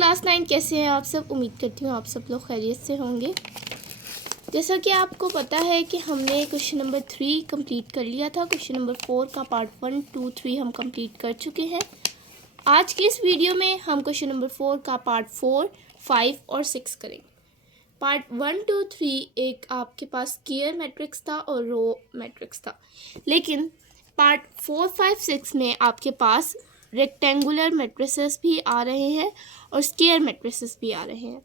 Class 9 कैसे हैं आप सब। उम्मीद करती हूँ आप सब लोग खैरियत से होंगे। जैसा कि आपको पता है कि हमने क्वेश्चन नंबर 3 कंप्लीट कर लिया था। क्वेश्चन नंबर 4 का पार्ट 1, 2, 3 हम कंप्लीट कर चुके हैं। आज की इस वीडियो में हम क्वेश्चन नंबर 4 का पार्ट 4, 5 और 6 करेंगे। पार्ट 1, 2, 3 एक आपके पास स्क्वायर मैट्रिक्स था और रो मैट्रिक्स था, लेकिन पार्ट 4, 5, 6 में आपके पास रेक्टेंगुलर मैट्रिसेस भी आ रहे हैं और स्क्वायर मैट्रिसेस भी आ रहे हैं।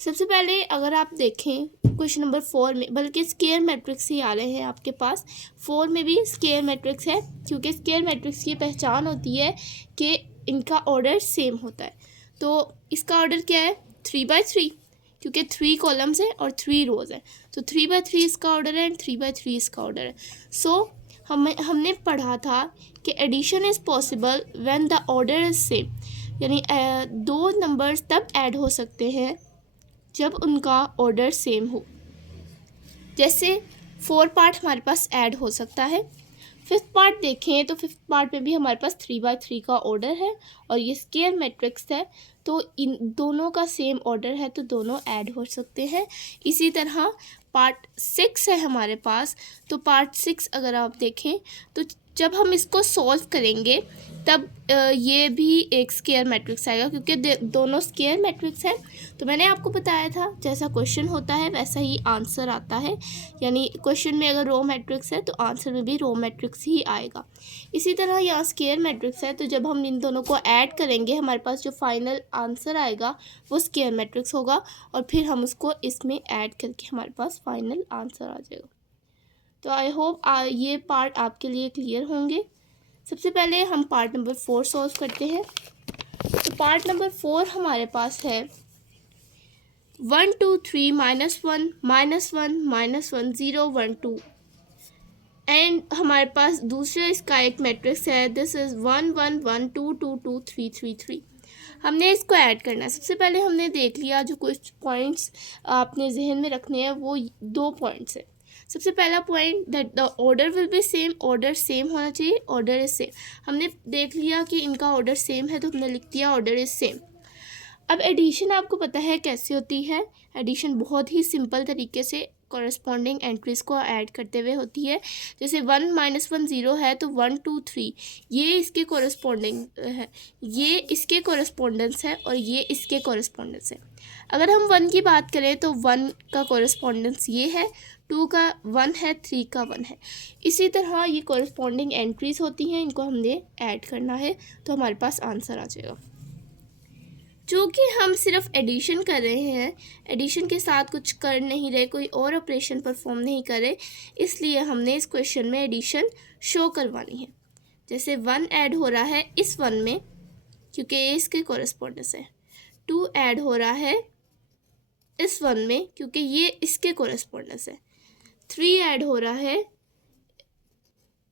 सबसे पहले अगर आप देखें क्वेश्चन नंबर 4 में, बल्कि स्क्वायर मैट्रिक्स ही आ रहे हैं आपके पास। 4 में भी स्क्वायर मैट्रिक्स है, क्योंकि स्क्वायर मैट्रिक्स की पहचान होती है कि इनका ऑर्डर सेम होता है। तो इसका ऑर्डर क्या है? 3/3, क्योंकि 3 कॉलम्स है और 3 रोज है, तो 3/3 इसका ऑर्डर है एंड 3/3 इसका ऑर्डर है। सो हमने पढ़ा था कि addition is possible when the order is same, यानी दो नंबर्स तब ऐड हो सकते हैं जब उनका ऑर्डर सेम हो। जैसे 4 पार्ट हमारे पास ऐड हो सकता है। 5th पार्ट देखें तो 5th पार्ट में भी हमारे पास 3/3 का ऑर्डर है और ये स्क्वायर मैट्रिक्स है, तो इन दोनों का सेम ऑर्डर है, तो दोनों ऐड हो सकते हैं। इसी तरह पार्ट 6 है हमारे पास। तो पार्ट 6 अगर आप देखें तो जब हम इसको सॉल्व करेंगे तब ये भी एक स्क्वायर मैट्रिक्स आएगा, क्योंकि दोनों स्क्वायर मैट्रिक्स हैं। तो मैंने आपको बताया था जैसा क्वेश्चन होता है वैसा ही आंसर आता है, यानी क्वेश्चन में अगर रो मैट्रिक्स है तो आंसर में भी रो मैट्रिक्स ही आएगा। इसी तरह यहाँ स्क्वायर मैट्रिक्स है, तो जब हम इन दोनों को ऐड करेंगे हमारे पास जो फाइनल आंसर आएगा वो स्क्वायर मैट्रिक्स होगा, और फिर हम उसको इसमें ऐड करके हमारे पास फाइनल आंसर आ जाएगा। तो आई होप ये पार्ट आपके लिए क्लियर होंगे। सबसे पहले हम पार्ट नंबर 4 सॉल्व करते हैं। तो पार्ट नंबर 4 हमारे पास है 1, 2, 3, -1, -1, -1, 0, 1, 2 एंड हमारे पास दूसरा इसका एक मैट्रिक्स है, दिस इज़ 1, 1, 1, 2, 2, 2, 3, 3, 3। हमने इसको ऐड करना है। सबसे पहले हमने देख लिया जो कुछ पॉइंट्स आपने जहन में रखने हैं, वो 2 पॉइंट्स है। सबसे पहला point that the order will be same, order same होना चाहिए, ऑर्डर इज सेम। हमने देख लिया कि इनका ऑर्डर सेम है, तो हमने लिख दिया ऑर्डर इज सेम। अब एडिशन आपको पता है कैसे होती है। एडिशन बहुत ही सिंपल तरीके से कॉरस्पॉन्डिंग एंट्रीज को ऐड करते हुए होती है। जैसे 1 -1 0 है, तो 1, 2, 3 ये इसके कॉरस्पॉन्डिंग है, ये इसके कॉरस्पॉन्डेंस है और ये इसके कॉरस्पॉन्डेंस है। अगर हम 1 की बात करें तो 1 का कॉरस्पॉन्डेंस ये है, 2 का 1 है, 3 का 1 है। इसी तरह ये कॉरस्पॉन्डिंग एंट्रीज होती हैं, इनको हमने ऐड करना है तो हमारे पास आंसर आ जाएगा। चूँकि हम सिर्फ एडिशन कर रहे हैं, एडिशन के साथ कुछ कर नहीं रहे, कोई और ऑपरेशन परफॉर्म नहीं कर रहे, इसलिए हमने इस क्वेश्चन में एडिशन शो करवानी है। जैसे 1 ऐड हो रहा है इस 1 में, क्योंकि ये इसके कॉरस्पॉन्डेंस है। 2 ऐड हो रहा है इस 1 में, क्योंकि ये इसके कॉरस्पॉन्डेंस है। 3 ऐड हो रहा है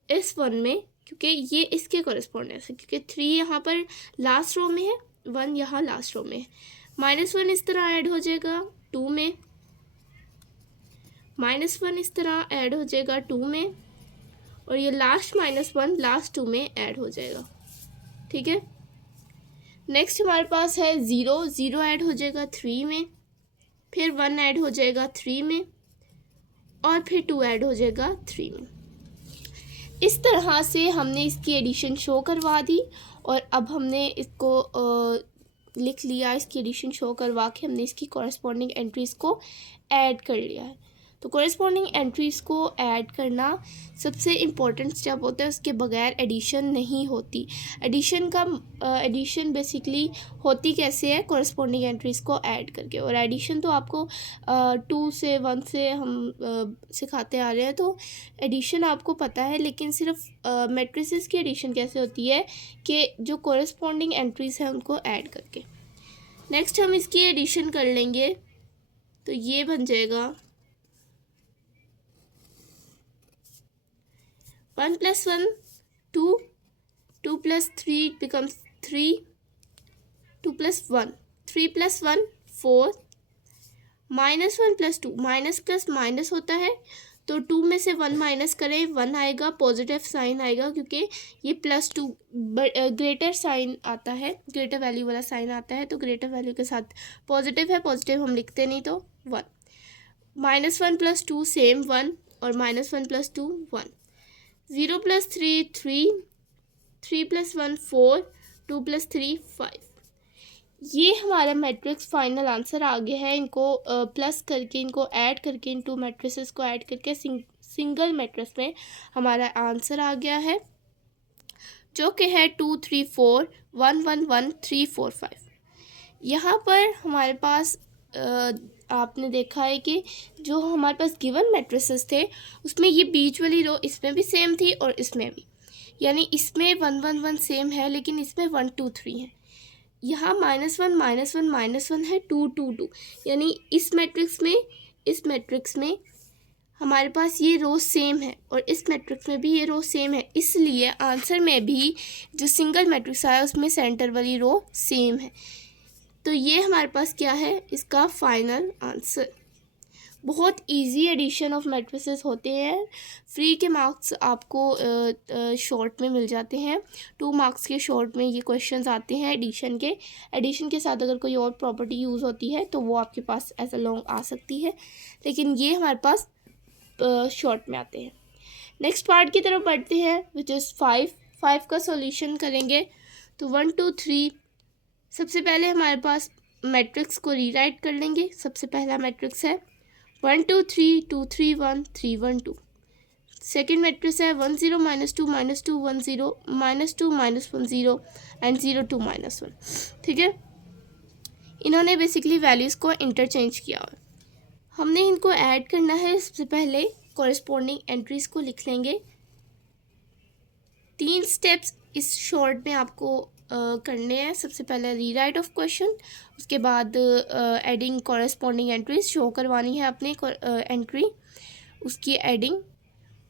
इस 1 में, क्योंकि ये इसके कॉरस्पॉन्डेंस है, क्योंकि 3 यहाँ पर लास्ट रो में है, 1 यहाँ लास्ट रो में है। -1 इस तरह ऐड हो जाएगा 2 में, -1 इस तरह ऐड हो जाएगा 2 में, और ये लास्ट -1 लास्ट 2 में ऐड हो जाएगा। ठीक है। नेक्स्ट हमारे पास है 0, 0 ऐड हो जाएगा 3 में, फिर 1 ऐड हो जाएगा 3 में, और फिर 2 ऐड हो जाएगा 3 में। इस तरह से हमने इसकी एडिशन शो करवा दी, और अब हमने इसको लिख लिया। इसकी एडिशन शो करवा के हमने इसकी कॉरस्पॉन्डिंग एंट्रीज़ को ऐड कर लिया है। तो कॉरस्पॉन्डिंग एंट्रीज़ को ऐड करना सबसे इम्पोर्टेंट स्टेप होता है, उसके बगैर एडिशन नहीं होती। एडिशन बेसिकली होती कैसे है? कॉरस्पॉन्डिंग एंट्रीज़ को ऐड करके। और एडिशन तो आपको 2 से 1 से हम सिखाते आ रहे हैं, तो एडिशन आपको पता है, लेकिन सिर्फ मैट्रिसेस की एडिशन कैसे होती है कि जो कॉरस्पॉन्डिंग एंट्रीज़ हैं उनको ऐड करके। नेक्स्ट हम इसकी एडिशन कर लेंगे, तो ये बन जाएगा 1 + 1 2, 2 + 3 becomes 3, 2 + 1 3 + 1 4, -1 + 2 माइनस प्लस माइनस होता है, तो 2 में से 1 माइनस करें, 1 आएगा, पॉजिटिव साइन आएगा क्योंकि ये +2 ग्रेटर साइन आता है, ग्रेटर वैल्यू वाला साइन आता है, तो ग्रेटर वैल्यू के साथ पॉजिटिव है, पॉजिटिव हम लिखते नहीं तो 1। -1 + 2 सेम 1 और -1 + 2 1। 0 + 3 3, 3 + 1 4, 2 + 3 5। ये हमारा मैट्रिक्स फाइनल आंसर आ गया है। इनको प्लस करके, इनको ऐड करके, इन 2 मैट्रिसेस को ऐड करके सिंगल मैट्रिक्स में हमारा आंसर आ गया है, जो कि है 2 3 4 1 1 1 3 4 5। यहाँ पर हमारे पास आपने देखा है कि जो हमारे पास गिवन मैट्रिसेस थे उसमें ये बीच वाली रो इसमें भी सेम थी और इसमें भी, यानी इसमें 1 1 1 सेम है लेकिन इसमें 1 2 3 है। यहाँ -1 -1 है, 2 2 2, यानी इस मैट्रिक्स में हमारे पास ये रो सेम है और इस मैट्रिक्स में भी ये रो सेम है, इसलिए आंसर में भी जो सिंगल मैट्रिक्स आया उसमें सेंटर वाली रो सेम है। तो ये हमारे पास क्या है, इसका फाइनल आंसर। बहुत इजी एडिशन ऑफ मैट्रिसेस होते हैं। फ्री के मार्क्स आपको शॉर्ट में मिल जाते हैं, 2 मार्क्स के शॉर्ट में ये क्वेश्चंस आते हैं एडिशन के। एडिशन के साथ अगर कोई और प्रॉपर्टी यूज़ होती है तो वो आपके पास एज अ लॉन्ग आ सकती है, लेकिन ये हमारे पास शॉर्ट में आते हैं। नेक्स्ट पार्ट की तरफ बढ़ते हैं, विच इज़ 5 का सॉल्यूशन करेंगे। तो 1 2 3, सबसे पहले हमारे पास मैट्रिक्स को रीराइट कर लेंगे। सबसे पहला मैट्रिक्स है 1 2 3 2 3 1 3 1 2। सेकेंड मैट्रिक्स है 1 0 -2 -2 1 0 -2 -1 0 एंड 0 2 -1। ठीक है, इन्होंने बेसिकली वैल्यूज़ को इंटरचेंज किया हुआ है, हमने इनको ऐड करना है। सबसे पहले कॉरेस्पॉन्डिंग एंट्रीज़ को लिख लेंगे। 3 स्टेप्स इस शॉर्ट में आपको करने हैं। सबसे पहले रीराइट ऑफ क्वेश्चन, उसके बाद एडिंग कॉरेस्पॉन्डिंग एंट्रीज, शो करवानी है अपने एंट्री, उसकी एडिंग,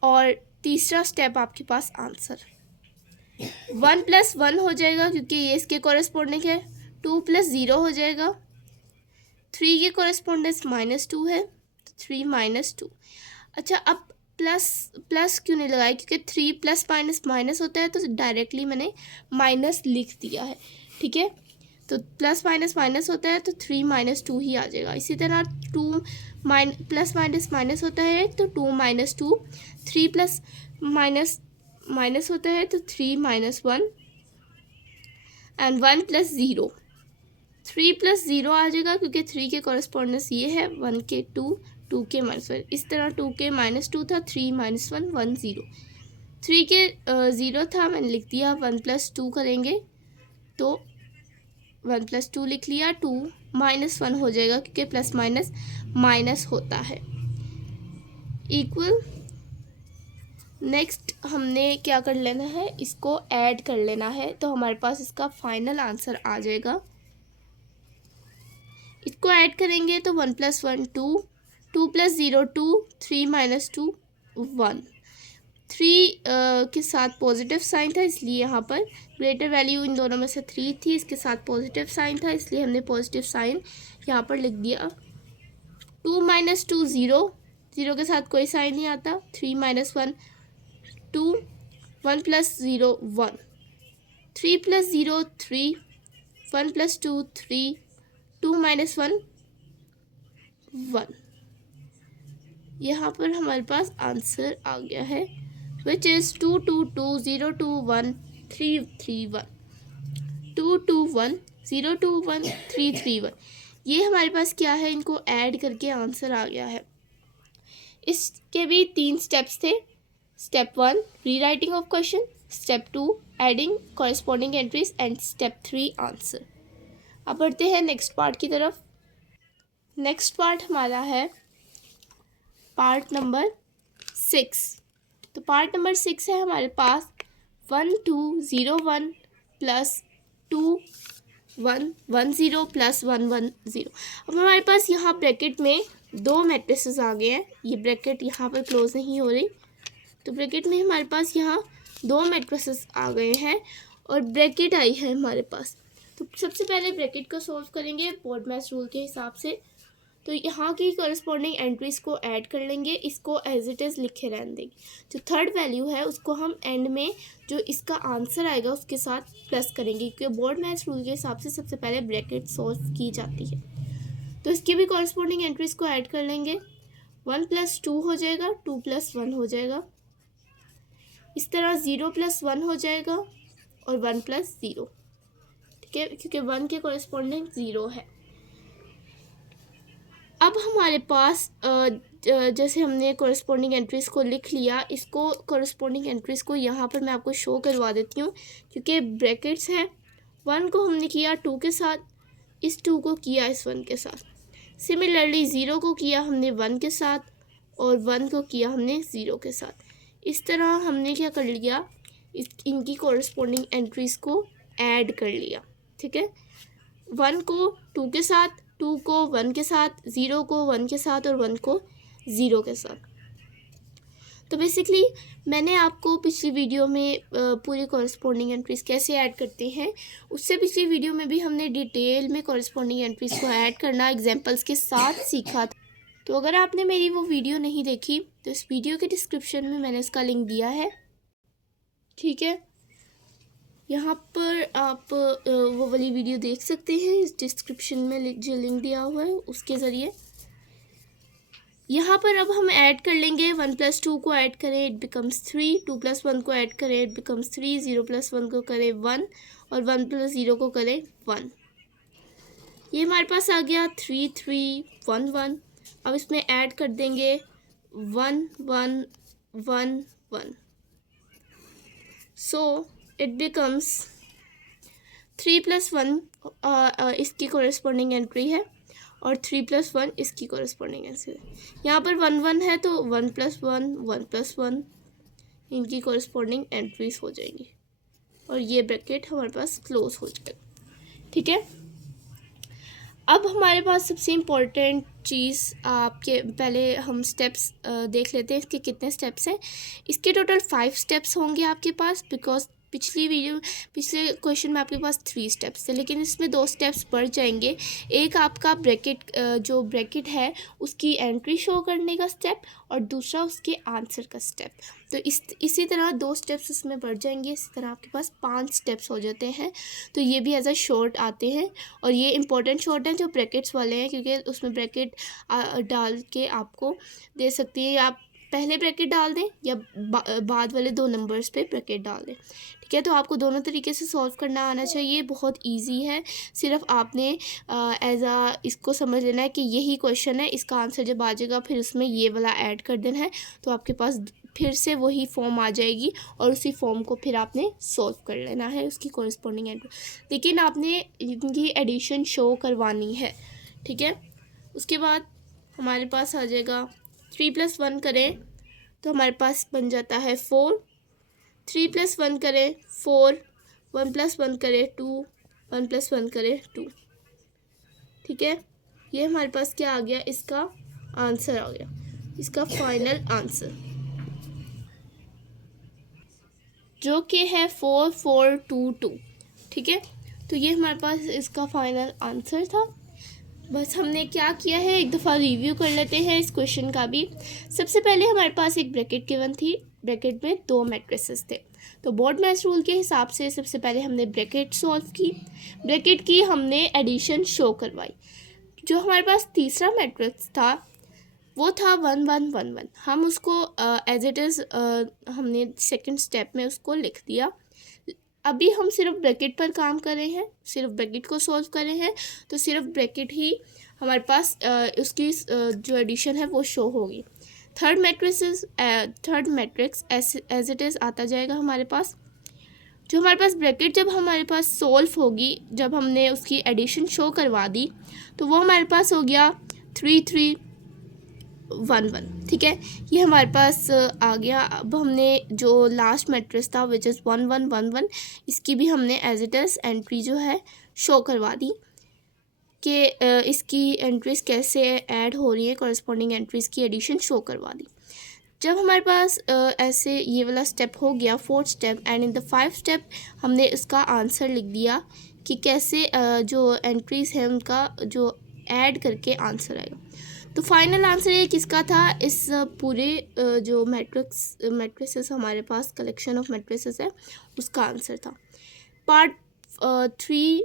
और तीसरा स्टेप आपके पास आंसर। 1 + 1 हो जाएगा क्योंकि ये इसके कॉरेस्पॉन्डिंग है। 2 + 0 हो जाएगा। 3 की कॉरेस्पॉन्डेंस -2 है, तो 3 -2। अच्छा, अब प्लस क्यों नहीं लगाया, क्योंकि 3 प्लस माइनस माइनस होता है, तो डायरेक्टली मैंने माइनस लिख दिया है। ठीक है, तो प्लस माइनस माइनस होता है तो 3 -2 ही आ जाएगा। इसी तरह 2 प्लस माइनस माइनस होता है तो 2 -2, 3 प्लस माइनस माइनस होता है तो 3 -1 एंड 1 + 0। 3 + 0 आ जाएगा क्योंकि 3 के कॉरेस्पॉन्डेंस ये है, 1 के 2, 2 के -1। इस तरह 2 के -2 था, 3 -1 1 0। 3 के 0 था, मैंने लिख दिया। 1 + 2 करेंगे तो 1 + 2 लिख लिया। 2 -1 हो जाएगा क्योंकि प्लस माइनस माइनस होता है, इक्वल। नेक्स्ट हमने क्या कर लेना है, इसको ऐड कर लेना है, तो हमारे पास इसका फाइनल आंसर आ जाएगा। इसको ऐड करेंगे तो 1 + 1 2, 2 + 0 2, 3 -2 1। 3 के साथ पॉजिटिव साइन था, इसलिए यहाँ पर ग्रेटर वैल्यू इन दोनों में से 3 थी, इसके साथ पॉजिटिव साइन था, इसलिए हमने पॉजिटिव साइन यहाँ पर लिख दिया। 2 -2 0, 0 के साथ कोई साइन नहीं आता। 3 -1 2, 1 + 0 1, 3 + 0 3, 1 + 2 3, 2 -1 1। यहाँ पर हमारे पास आंसर आ गया है, विच इज़ 2 2 2 0 2 1 3 3 1, 2 2 1 0 2 1 3 3 1। ये हमारे पास क्या है, इनको ऐड करके आंसर आ गया है। इसके भी 3 स्टेप्स थे। Step 1 rewriting of question, step 2 adding corresponding entries and step 3 answer. अब बढ़ते हैं नेक्स्ट पार्ट की तरफ। नेक्स्ट पार्ट हमारा है पार्ट नंबर 6। तो पार्ट नंबर 6 है हमारे पास 1 2 0 1 + 2 1 1 0 + 1 1 0। अब हमारे पास यहाँ ब्रैकेट में 2 मैट्रिसेस आ गए हैं। ये ब्रैकेट यहाँ पर क्लोज नहीं हो रही, तो ब्रैकेट में हमारे पास यहाँ 2 मैट्रिसेस आ गए हैं और ब्रैकेट आई है हमारे पास। तो सबसे पहले ब्रैकेट को सॉल्व करेंगे बोर्ड मैथ्स रूल के हिसाब से। तो यहाँ की कॉरस्पॉन्डिंग एंट्रीज को ऐड कर लेंगे, इसको एज इट इज़ लिखे रहने देंगे। जो थर्ड वैल्यू है उसको हम एंड में जो इसका आंसर आएगा उसके साथ प्लस करेंगे, क्योंकि बोर्ड मैथ्स रूल के हिसाब से सबसे पहले ब्रैकेट सॉल्व की जाती है। तो इसकी भी कॉरस्पॉन्डिंग एंट्रीज को ऐड कर लेंगे। 1 + 2 हो जाएगा, 2 + 1 हो जाएगा, इस तरह 0 + 1 हो जाएगा और 1 + 0, ठीक है, क्योंकि 1 के कॉरस्पॉन्डिंग 0 है। अब हमारे पास जैसे हमने कॉरस्पॉन्डिंग एंट्रीज़ को लिख लिया, इसको कॉरस्पॉन्डिंग एंट्रीज़ को यहाँ पर मैं आपको शो करवा देती हूँ, क्योंकि ब्रैकेट्स हैं। 1 को हमने किया 2 के साथ, इस 2 को किया इस 1 के साथ। सिमिलरली 0 को किया हमने 1 के साथ और 1 को किया हमने 0 के साथ। इस तरह हमने क्या कर लिया, इनकी कॉरस्पॉन्डिंग एंट्रीज़ को ऐड कर लिया, ठीक है। 1 को 2 के साथ, 2 को 1 के साथ, 0 को 1 के साथ और 1 को 0 के साथ। तो बेसिकली मैंने आपको पिछली वीडियो में पूरी कॉरस्पॉन्डिंग एंट्रीज़ कैसे ऐड करते हैं, उससे पिछली वीडियो में भी हमने डिटेल में कॉरस्पॉन्डिंग एंट्रीज़ को ऐड करना एग्जांपल्स के साथ सीखा था। तो अगर आपने मेरी वो वीडियो नहीं देखी तो इस वीडियो के डिस्क्रिप्शन में मैंने इसका लिंक दिया है, ठीक है। यहाँ पर आप वो वाली वीडियो देख सकते हैं, इस डिस्क्रिप्शन में जो लिंक दिया हुआ है उसके ज़रिए। यहाँ पर अब हम ऐड कर लेंगे, 1 + 2 को ऐड करें इट बिकम्स 3, 2 + 1 को ऐड करें इट बिकम्स 3, 0 + 1 को करें 1 और 1 + 0 को करें 1। ये हमारे पास आ गया 3 3 1 1। अब इसमें ऐड कर देंगे 1 1 1 1, सो इट बिकम्स 3 + 1 इसकी कॉरस्पॉन्डिंग एंट्री है और 3 + 1 इसकी कॉरस्पॉन्डिंग एंट्री है। यहाँ पर 1 1 है तो 1 + 1 1 + 1 इनकी कॉरस्पॉन्डिंग एंट्रीज हो जाएंगी और ये ब्रैकेट हमारे पास क्लोज हो जाएगा, ठीक है। अब हमारे पास सबसे इम्पॉर्टेंट चीज़ आपके पहले हम स्टेप्स देख लेते हैं, इसके कितने स्टेप्स हैं। इसके टोटल 5 स्टेप्स होंगे आपके पास, बिकॉज पिछले क्वेश्चन में आपके पास 3 स्टेप्स थे, लेकिन इसमें 2 स्टेप्स बढ़ जाएंगे। एक आपका जो ब्रैकेट है उसकी एंट्री शो करने का स्टेप और दूसरा उसके आंसर का स्टेप। तो इसी तरह 2 स्टेप्स इसमें बढ़ जाएंगे, इसी तरह आपके पास 5 स्टेप्स हो जाते हैं। तो ये भी एज अ शॉर्ट आते हैं और ये इंपॉर्टेंट शॉर्ट हैं जो ब्रैकेट्स वाले हैं, क्योंकि उसमें ब्रैकेट डाल के आपको दे सकती है, या आप पहले ब्रैकेट डाल दें या बाद वाले 2 नंबर्स पे ब्रैकेट डाल दें, ठीक है। तो आपको दोनों तरीके से सॉल्व करना आना चाहिए, बहुत इजी है। सिर्फ आपने इसको समझ लेना है कि यही क्वेश्चन है, इसका आंसर जब आ जाएगा फिर उसमें ये वाला ऐड कर देना है, तो आपके पास फिर से वही फॉर्म आ जाएगी और उसी फॉर्म को फिर आपने सॉल्व कर लेना है उसकी कॉरस्पॉन्डिंग एंट्री, लेकिन आपने इनकी एडिशन शो करवानी है, ठीक है। उसके बाद हमारे पास आ जाएगा 3 + 1 करें तो हमारे पास बन जाता है 4, 3 + 1 करें 4, 1 + 1 करें 2, 1 + 1 करें 2, ठीक है। ये हमारे पास क्या आ गया, इसका आंसर आ गया, इसका फाइनल आंसर जो कि है 4 4 2 2, ठीक है। तो ये हमारे पास इसका फाइनल आंसर था। बस हमने क्या किया है, एक दफ़ा रिव्यू कर लेते हैं इस क्वेश्चन का भी। सबसे पहले हमारे पास एक ब्रैकेट गिवन थी, ब्रैकेट में 2 मैट्रिसेस थे। तो बोर्ड मैथ्स रूल के हिसाब से सबसे पहले हमने ब्रैकेट सॉल्व की, ब्रैकेट की हमने एडिशन शो करवाई। जो हमारे पास तीसरा मैट्रिक्स था वो था 1 1 1 1। हम उसको एज इट इज़ हमने सेकंड स्टेप में उसको लिख दिया। अभी हम सिर्फ ब्रैकेट पर काम कर रहे हैं, सिर्फ ब्रैकेट को सॉल्व कर रहे हैं, तो सिर्फ ब्रैकेट ही हमारे पास उसकी जो एडिशन है वो शो होगी। Third matrix as it is आता जाएगा हमारे पास। जो हमारे पास ब्रैकेट जब हमारे पास सॉल्व होगी, जब हमने उसकी एडिशन शो करवा दी, तो वो हमारे पास हो गया 3 3 1 1, ठीक है। ये हमारे पास आ गया। अब हमने जो लास्ट मैट्रिक्स था विच इज़ 1 1 1 1, इसकी भी हमने एज इट इज़ एंट्री जो है शो करवा दी कि इसकी एंट्रीज कैसे ऐड हो रही है, कॉरस्पॉन्डिंग एंट्रीज़ की एडिशन शो करवा दी। जब हमारे पास ऐसे ये वाला स्टेप हो गया, 4th step, and in the 5th step हमने इसका आंसर लिख दिया कि कैसे जो एंट्रीज़ हैं उनका जो ऐड करके आंसर आएगा। तो फाइनल आंसर ये किसका था, इस पूरे जो मैट्रिसेस हमारे पास कलेक्शन ऑफ मैट्रिसेस है उसका आंसर था। पार्ट 3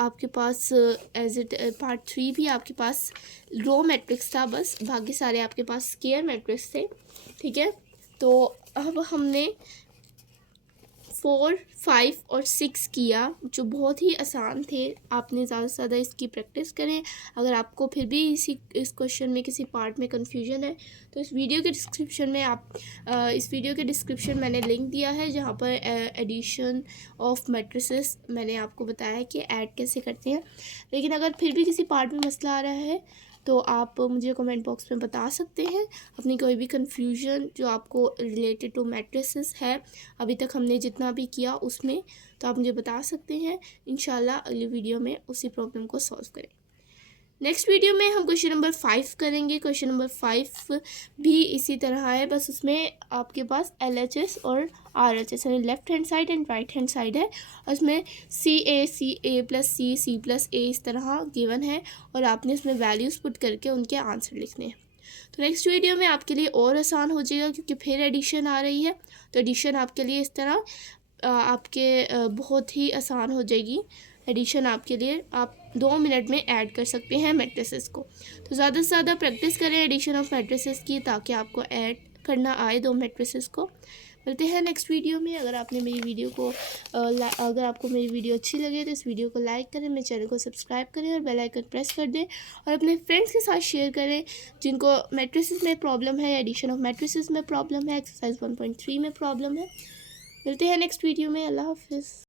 आपके पास पार्ट 3 भी आपके पास रो मैट्रिक्स था, बस बाकी सारे आपके पास स्क्वायर मैट्रिक्स थे। ठीक है, तो अब हमने 4, 5 और 6 किया जो बहुत ही आसान थे। आपने ज़्यादा से ज़्यादा इसकी प्रैक्टिस करें। अगर आपको फिर भी इस क्वेश्चन में किसी पार्ट में कन्फ्यूजन है तो इस वीडियो के डिस्क्रिप्शन में इस वीडियो के डिस्क्रिप्शन मैंने लिंक दिया है जहाँ पर एडिशन ऑफ मैट्रिसेस मैंने आपको बताया है कि ऐड कैसे करते हैं। लेकिन अगर फिर भी किसी पार्ट में मसला आ रहा है तो आप मुझे कमेंट बॉक्स में बता सकते हैं अपनी कोई भी कन्फ्यूजन जो आपको रिलेटेड टू मैट्रिसेस है अभी तक हमने जितना भी किया उसमें, तो आप मुझे बता सकते हैं। इंशाल्लाह अगली वीडियो में उसी प्रॉब्लम को सॉल्व करें। नेक्स्ट वीडियो में हम क्वेश्चन नंबर 5 करेंगे। क्वेश्चन नंबर 5 भी इसी तरह है, बस उसमें आपके पास LHS और RHS यानी left hand side and right hand side है और उसमें CA plus C plus A इस तरह गिवन है और आपने उसमें वैल्यूज़ पुट करके उनके आंसर लिखने हैं। तो नेक्स्ट वीडियो में आपके लिए और आसान हो जाएगा क्योंकि फिर एडिशन आ रही है, तो एडिशन आपके लिए इस तरह बहुत ही आसान हो जाएगी। एडिशन आपके लिए आप 2 मिनट में ऐड कर सकते हैं मैट्रिसेस को। तो ज़्यादा से ज़्यादा प्रैक्टिस करें एडिशन ऑफ मैट्रिसेस की ताकि आपको ऐड करना आए 2 मैट्रिसेस को। मिलते हैं नेक्स्ट वीडियो में। अगर आपको मेरी वीडियो अच्छी लगे तो इस वीडियो को लाइक करें, मेरे चैनल को सब्सक्राइब करें और बेल आइकन प्रेस कर दें और अपने फ्रेंड्स के साथ शेयर करें जिनको मैट्रिसेस में प्रॉब्लम है, एडिशन ऑफ मैट्रिसेस में प्रॉब्लम है, एक्सरसाइज 1.3 में प्रॉब्लम है। मिलते हैं नेक्स्ट वीडियो में। अल्लाह हाफिज़।